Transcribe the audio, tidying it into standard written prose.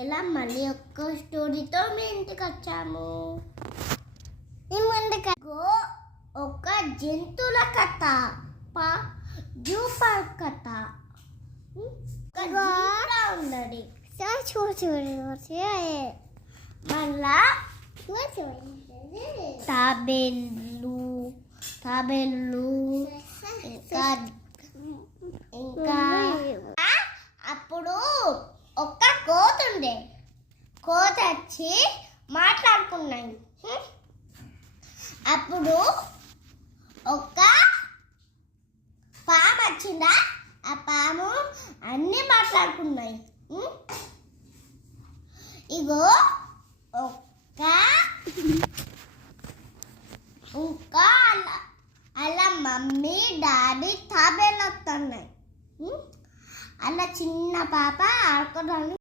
ఇలా మళ్ళీ ఒక్క స్టోరీతో మీ ఇంటికి వచ్చాము. ఒక జంతువుల కథ, జూ పార్క్ కథ ఉన్నది. మళ్ళా తాబేళ్ళు ఇంకా అప్పుడు ఒక్క కోత ఉండే. కోత వచ్చి మాట్లాడుకున్నాయి. అప్పుడు ఒక పాము వచ్చిందా, ఆ పాము అన్నీ మాట్లాడుకున్నాయి. ఇగో ఇంకా అలా మమ్మీ డాడీ తాబేలు వస్తున్నాయి. అలా చిన్న పాప ఆడుకోవడానికి